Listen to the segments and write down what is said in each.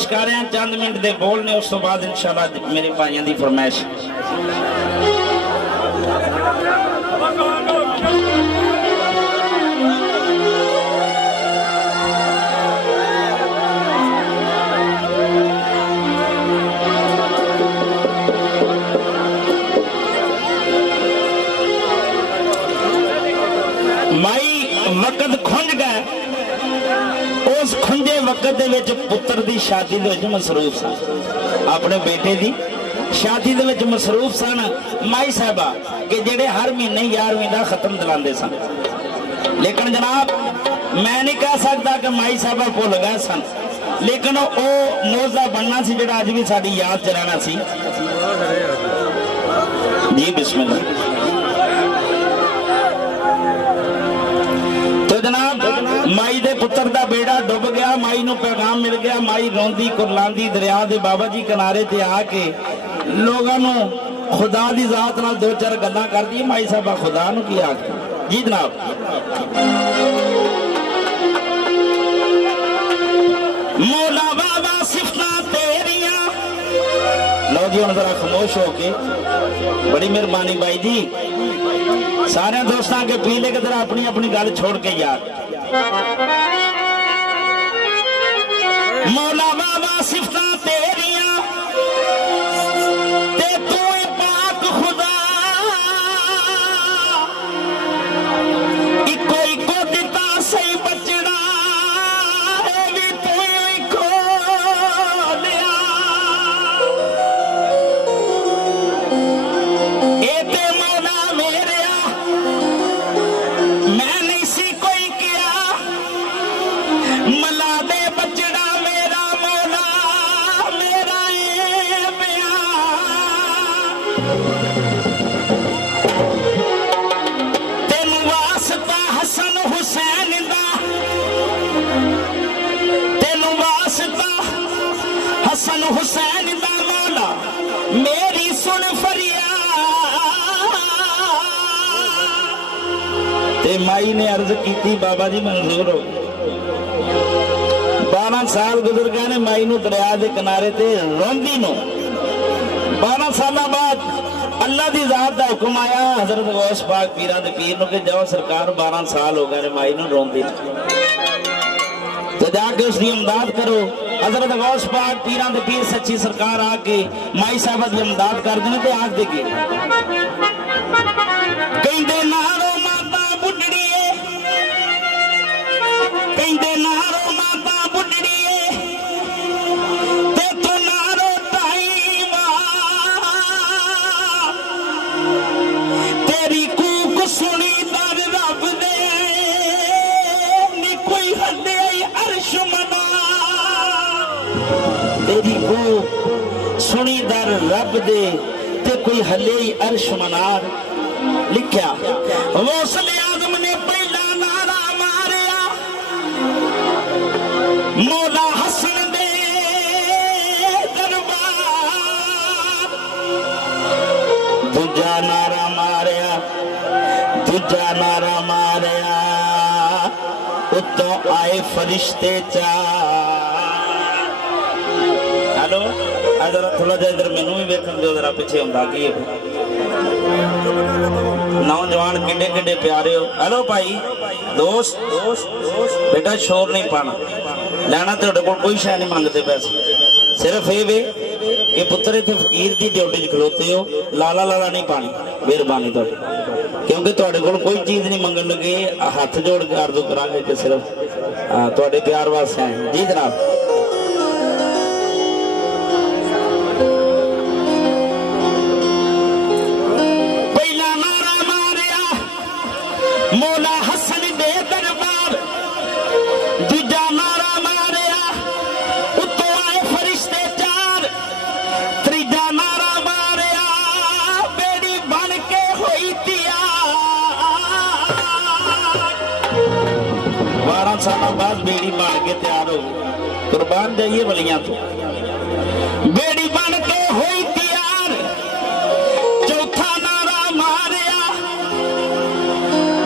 पेश कर रहे हैं, चंद मिनट के बोल ने, उस तो बाद इंशाल्लाह मेरे भाइयों की फरमाइश। माई वक्त खुंज गए, उस खुंजे वक्त दे विच पुत्र की शादी दे विच मसरूफ सन, अपने बेटे की शादी दे विच मसरूफ सन माई साहबा कि जेड़े हर महीने 11वीं का खत्म दिलाते सन। लेकिन जनाब मैं नहीं कह सकता कि माई साहबा भुल गए सन, लेकिन वो मौजा बनना सी जिहड़ा अज भी साडी याद च रहना सी। जी बिस्मिल्लाह। जनाब माई दे पुत्र दा बेड़ा डुब गया, माई नूं पैगाम मिल गया, माई रोंदी कुरलांदी दरिया दे बाबा जी किनारे ते आके लोगों नूं खुदा दी जात नाल दो चार गल्लां करदी। माई साहबा खुदा नूं की आखदी? जी जनाब, मौला बाबा सिफतां तेरियां। लो जी हुण जरा खामोश हो के, बड़ी मेहरबानी भाई जी, सारे दोस्तों के पी ले के जरा अपनी अपनी गल छोड़ के यार। मौला बाबा सिफतां तेरियां ते तू पाक खुदा, इको इको दिता सही बचड़ा भी तू इको लिया। ए ते मौला मेरे मैं नहीं सी कोई किया, मला दे बचड़ा मेरा मौला मेरा पिया। तेन वास्ता हसन हुसैन दा, तेन वास्ता हसन हुसैन दा मौला मेरी सुन फरियाद। ते माई ने अर्ज की बाबा जी मंजूर हो। 12 साल गुजर गए ने माई नूं दरिया के किनारे ते रोंदी नूं। 12 साल बाद अल्लाह की जात का हुक्म आया हजरत गौस पाक पीरां दे पीर नूं कि जाओ सरकार 12 साल हो गए ने माई नूं रोंदी, तो जाके उसकी इमदाद करो। हजरत गौस पाक पीरां दे पीर सच्ची सरकार आके माई साहबा की इमदाद कर देने ते आख देगी कहंदे नारो माता बुढ़ड़िए, कहंदे नारो माता बुढ़ड़िए ते तू नारो ताई मां, तेरी कूक सुनी दर रब दे नी कोई हदे अर्श मना। तेरी कूक सुनी दर रब दे ते कोई हले अर्श मनार। लिखा गौसले आजम ने पहला नारा मारिया, मौला हसन दे दरबार। दूजा नारा मारिया, दूजा नारा मारिया, उत्तों आए फरिश्ते चार। हेलो जरा थोड़ा जा इधर मैनू भी वेखन दो जरा, पिछे होंदा की है। नौजवान किड्डे किड्डे प्यारे हो। हेलो भाई दोस्त बेटा शोर नहीं पाना, लैना तेरे को कोई शह नहीं मंगते पैसे, सिर्फ ये वे कि पुत्र इतने फकीर की ड्यूटी च खलोते हो, लाला लाला नहीं पानी मेहरबानी थोड़ी, क्योंकि थोड़े को कोई चीज़ नहीं मंगन लगे, हाथ जोड़ के अर्ज करा कि सिर्फ थोड़े प्यार वास्ते हैं। जी जनाब, मौला हसन दे दरबार। दूजा नारा मारिया, उत्तों आए फरिश्ते चार। त्रीजा नारा मारिया, बेड़ी बन के होई तैयार। 12 साल बाद बेड़ी बन के तैयार हो, कुर्बान जाइए बलियां तो। बेड़ी बन के होई तैयार। चौथा नारा मारिया,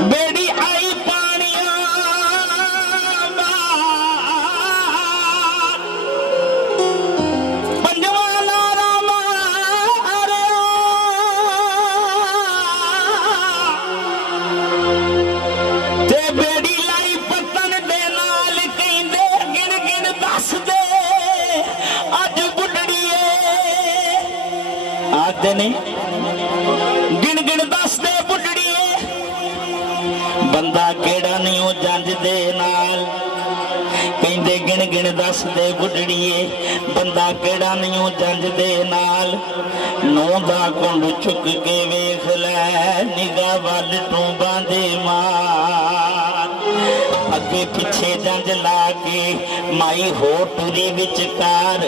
बेड़ी आई पानिया बार। कहते ने गिन गिन दस दे बुढ़ड़िए बंदा केड़ा नहीं हो जंज दे नाल कहते गिन गिन दस दे बुढ़ड़िए बंदा केड़ा नहीं हो जंज दे नाल नौ दा कुंड चुक के वेख लै निगाह वल टूंबां दे मार अगे पिछे जंज ला के माई हो टुरी विचकार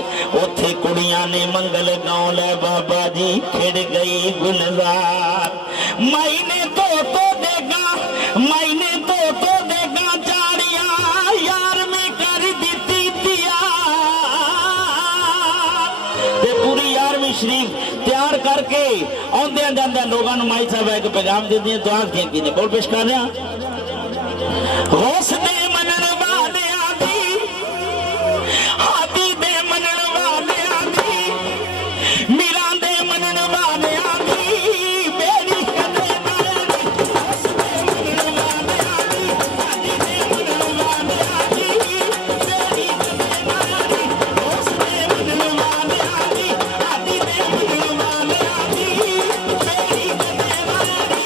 उथे कुड़ियां ने मंगल गाँव लै बाबा जी खिड़ गई गुलजार माई ने तो देगा माई ने तो देगा जाड़िया यार में कर दी ते पूरी यारवीं शरीफ तैयार करके आउंदे जांदे लोगों माई साहब एक पैगाम देती दुआ की ने बोल पेश कर रहा होश दे मनन वालियां दी हाथी दे मनन वालियां दी मीरा दे मनन वालियां दी बेड़ी कदे नाली होश दे मनन वालियां दी हाथी दे मनन वालियां दी बेड़ी कदे नाली होश दे मनन वालियां दी हाथी दे मनन वालियां दी बेड़ी कदे नाली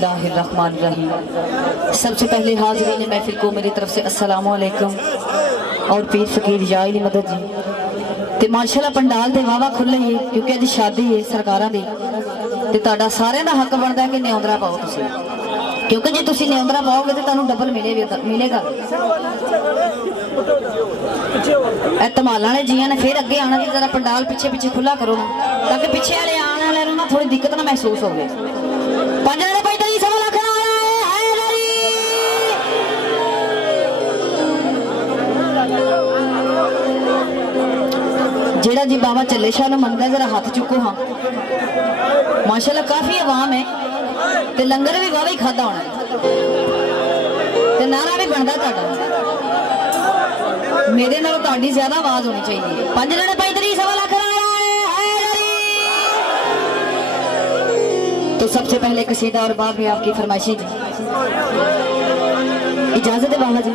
बिस्मिल्लाहिर्रहमानिर्रहीम। सबसे पहले हाज़रीन महफिल को मेरी तरफ से अस्सलामु अलैकुम और पीर फकीर जाइली मदद जी ते माशाअल्लाह पंडाल दे वावा खुले ही क्योंकि अज शादी है सरकारां दी ते तुहाडा सारिआं दा हक बनदा कि न्योंदरा पाओ तुसीं क्योंकि जे तुसीं न्योंदरा पाओगे तो तुहानूं डबल मिलेगा एहतमाल वाले जियां ने फिर अगे आना जरा पंडाल पिछे पिछे खुला करो ना ताकि पिछे वाले आने वाले ना थोड़ी दिक्कत ना महसूस हो जेड़ा जी बाबा चले शाह मनदा जरा हाथ चुको हाँ माशाल्लाह काफी आवाम है ते लंगर भी वावा ही खादा होना ते नारा भी बनता तुहाडा मेरे नालों तुहाडी ज्यादा आवाज होनी चाहिए 5 जने 35 सवा लाख तो सबसे पहले कसीदा और बाद में आपकी फरमाइशी जी इजाजत है बाबा जी